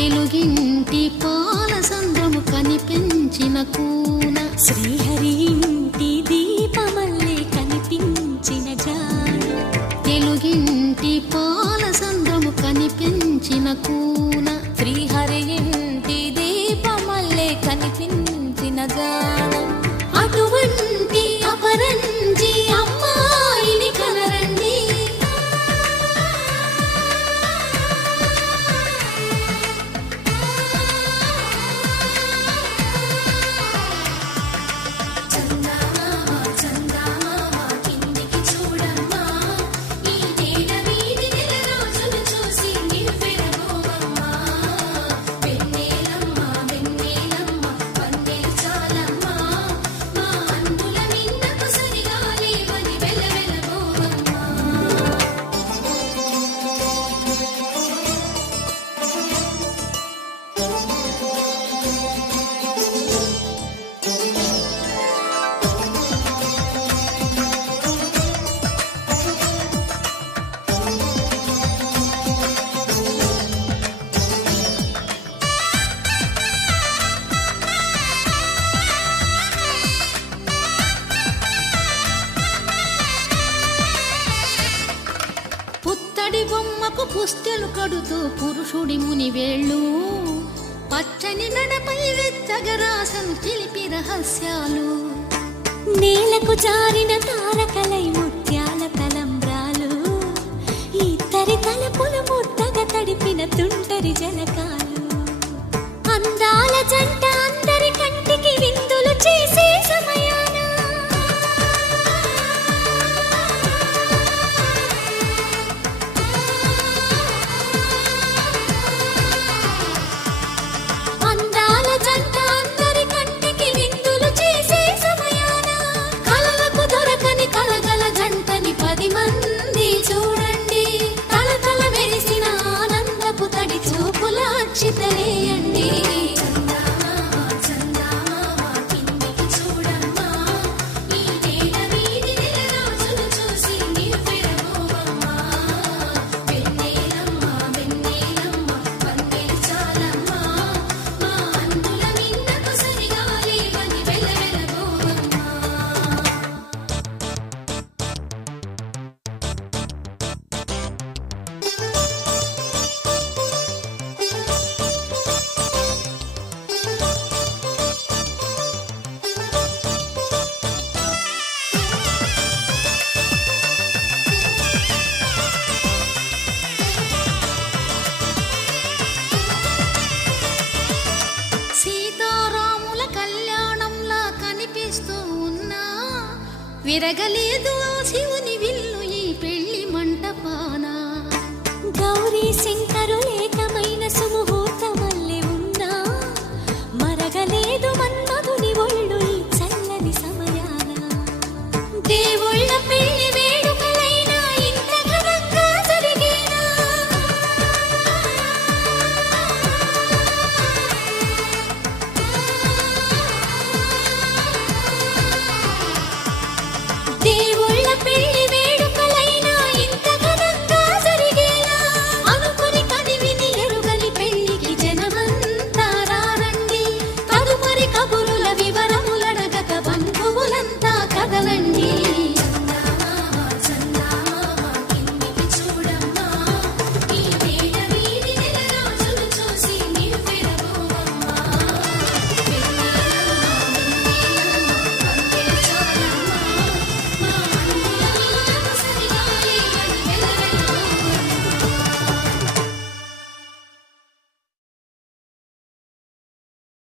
తెలుగింటి పాల సంద్రము కనిపించిన కూన శ్రీహరి ఇంటి దీపమల్లే కనిపించిన జాడు తెలుగింటి పాల సంద్రము కనిపించిన కూన శ్రీహరి ఇంటి దీపమల్లే కనిపించిన జాడు అటువంటి అపరంజి అమ్మాయిని కనరండి పుత్తడి బొమ్మకు పుస్తెలు కడుతూ పురుషుడి ముని వేళ్ళు పచ్చని నడపై వెచ్చగరాసను చిలిపి రహస్యాలు నేలకు జారిన తారకలై ముత్యాల తలంబ్రాలు ఇద్దరి తలపులు ముద్దగా తడిపిన తుంటరి జలకాలు అందాల జంట అందరి కంటికి విందులు చేసే సమయాన అందాల జంట అందరి కంటికి విందులు చేసే సమయాన కలలకు దొరకని కలగల జంటని 10 మంది చూడండి తలతల మెరిసిన ఆనందపు తడి చూపుల అక్షితలేయండి సీతారాముల కళ్యాణంలా కనిపిస్తూ ఉన్నా విరగలేదు